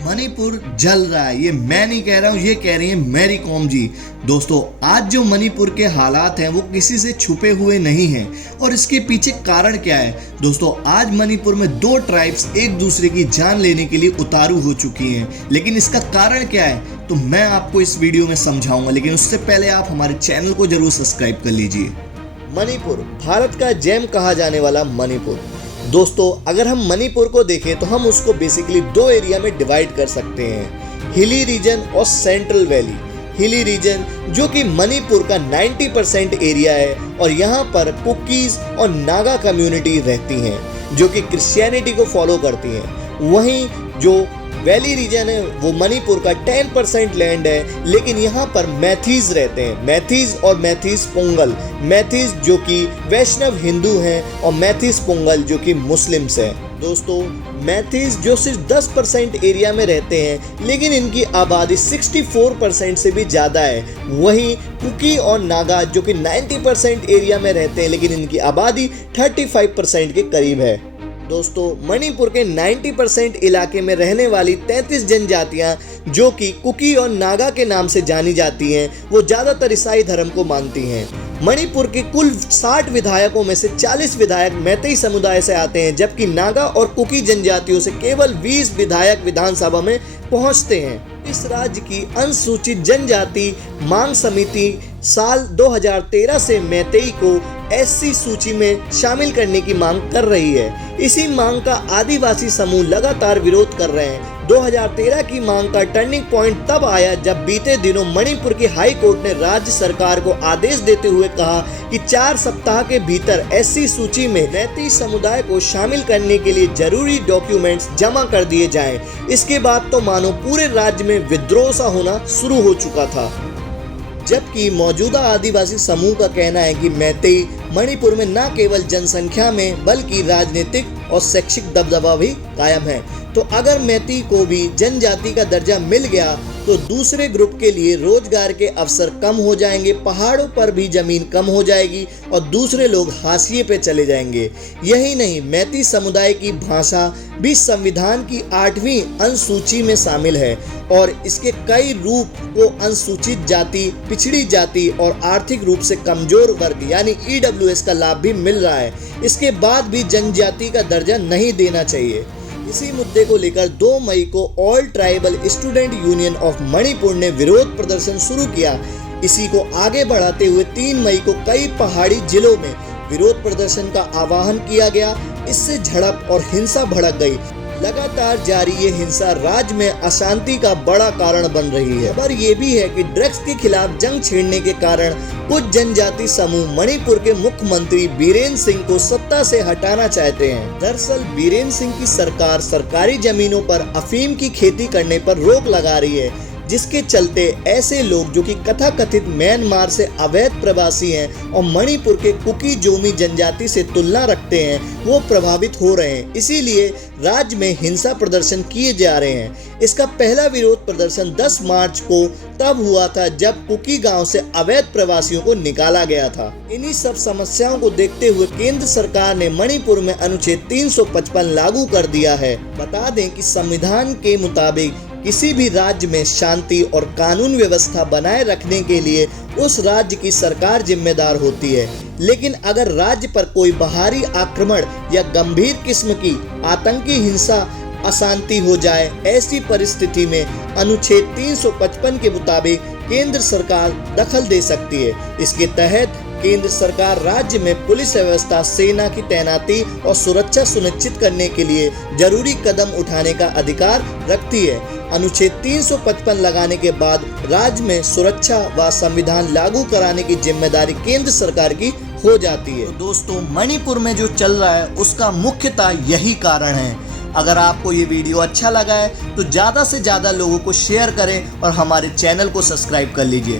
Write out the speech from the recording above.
मणिपुर जल रहा है। ये मैं नहीं कह रहा हूँ, ये कह रही है मैरी कॉम जी। दोस्तों, आज जो मणिपुर के हालात हैं वो किसी से छुपे हुए नहीं हैं और इसके पीछे कारण क्या है। दोस्तों, आज मणिपुर में दो ट्राइब्स एक दूसरे की जान लेने के लिए उतारू हो चुकी हैं, लेकिन इसका कारण क्या है तो मैं आपको इस वीडियो में समझाऊंगा। लेकिन उससे पहले आप हमारे चैनल को जरूर सब्सक्राइब कर लीजिए। मणिपुर, भारत का जेम कहा जाने वाला मणिपुर। दोस्तों, अगर हम मणिपुर को देखें तो हम उसको बेसिकली दो एरिया में डिवाइड कर सकते हैं, हिली रीजन और सेंट्रल वैली। हिली रीजन जो कि मणिपुर का 90% एरिया है और यहाँ पर कुकीज और नागा कम्युनिटी रहती हैं जो कि क्रिश्चियनिटी को फॉलो करती हैं। वहीं जो वैली रीजन है वो मणिपुर का 10% लैंड है, लेकिन यहाँ पर मैथीज रहते हैं। मैथीज और मैथीज पोंगल, मैथीज जो कि वैष्णव हिंदू हैं और मैथीज पोंगल जो कि मुस्लिम्स हैं। दोस्तों, मैथीज जो सिर्फ 10% एरिया में रहते हैं, लेकिन इनकी आबादी 64% से भी ज़्यादा है। वहीं कुकी और नागा जो कि 90% एरिया में रहते हैं, लेकिन इनकी आबादी 35% के करीब है। दोस्तों, मणिपुर के 90% इलाके में रहने वाली 33 जनजातियां जो कि कुकी और नागा के नाम से जानी जाती हैं, वो ज़्यादातर ईसाई धर्म को मानती हैं। मणिपुर के कुल 60 विधायकों में से 40 विधायक मैतेई समुदाय से आते हैं, जबकि नागा और कुकी जनजातियों से केवल 20 विधायक विधानसभा में पहुंचते हैं। इस राज्य की अनुसूचित जनजाति मांग समिति साल 2013 से मैतेई को एससी सूची में शामिल करने की मांग कर रही है। इसी मांग का आदिवासी समूह लगातार विरोध कर रहे हैं। 2013 की मांग का टर्निंग पॉइंट तब आया जब बीते दिनों मणिपुर की हाई कोर्ट ने राज्य सरकार को आदेश देते हुए कहा कि 4 सप्ताह के भीतर एससी सूची में मैतेई समुदाय को शामिल करने के लिए जरूरी डॉक्यूमेंट्स जमा कर दिए जाएं। इसके बाद तो मानो पूरे राज्य में विद्रोह सा होना शुरू हो चुका था। जबकि मौजूदा आदिवासी समूह का कहना है कि मैतेई मणिपुर में न केवल जनसंख्या में बल्कि राजनीतिक और शैक्षिक दबदबा भी कायम है। तो अगर मैतेई को भी जनजाति का दर्जा मिल गया तो दूसरे ग्रुप के लिए रोजगार के अवसर कम हो जाएंगे, पहाड़ों पर भी जमीन कम हो जाएगी और दूसरे लोग हाशिए पे चले जाएंगे। यही नहीं, मैतेई समुदाय की भाषा भी संविधान की 8वीं अनुसूची में शामिल है और इसके कई रूप को अनुसूचित जाति, पिछड़ी जाति और आर्थिक रूप से कमजोर वर्ग यानी ईडब्ल्यूएस का लाभ भी मिल रहा है। इसके बाद भी जनजाति का दर्जा नहीं देना चाहिए। इसी मुद्दे को लेकर 2 मई को all tribal student union of Manipur ने विरोध प्रदर्शन शुरू किया। इसी को आगे बढ़ाते हुए 3 मई को कई पहाड़ी जिलों में विरोध प्रदर्शन का आह्वान किया गया। इससे झड़प और हिंसा भड़क गई। लगातार जारी ये हिंसा राज्य में अशांति का बड़ा कारण बन रही है। खबर ये भी है कि ड्रग्स के खिलाफ जंग छेड़ने के कारण कुछ जनजाति समूह मणिपुर के मुख्यमंत्री बीरेन सिंह को सत्ता से हटाना चाहते हैं। दरअसल बीरेन सिंह की सरकार सरकारी जमीनों पर अफीम की खेती करने पर रोक लगा रही है, जिसके चलते ऐसे लोग जो कि कथाकथित म्यांमार से अवैध प्रवासी हैं और मणिपुर के कुकी जोमी जनजाति से तुलना रखते हैं, वो प्रभावित हो रहे हैं। इसीलिए राज्य में हिंसा प्रदर्शन किए जा रहे हैं। इसका पहला विरोध प्रदर्शन 10 मार्च को तब हुआ था जब कुकी गांव से अवैध प्रवासियों को निकाला गया था। इन्हीं सब समस्याओं को देखते हुए केंद्र सरकार ने मणिपुर में अनुच्छेद 355 लागू कर दिया है। बता दें कि संविधान के मुताबिक किसी भी राज्य में शांति और कानून व्यवस्था बनाए रखने के लिए उस राज्य की सरकार जिम्मेदार होती है। लेकिन अगर राज्य पर कोई बाहरी आक्रमण या गंभीर किस्म की आतंकी हिंसा अशांति हो जाए, ऐसी परिस्थिति में अनुच्छेद 355 के मुताबिक केंद्र सरकार दखल दे सकती है। इसके तहत केंद्र सरकार राज्य में पुलिस व्यवस्था, सेना की तैनाती और सुरक्षा सुनिश्चित करने के लिए जरूरी कदम उठाने का अधिकार रखती है। अनुच्छेद 355 लगाने के बाद राज्य में सुरक्षा व संविधान लागू कराने की जिम्मेदारी केंद्र सरकार की हो जाती है। तो दोस्तों, मणिपुर में जो चल रहा है उसका मुख्यतः यही कारण है। अगर आपको ये वीडियो अच्छा लगा है तो ज़्यादा से ज़्यादा लोगों को शेयर करें और हमारे चैनल को सब्सक्राइब कर लीजिए।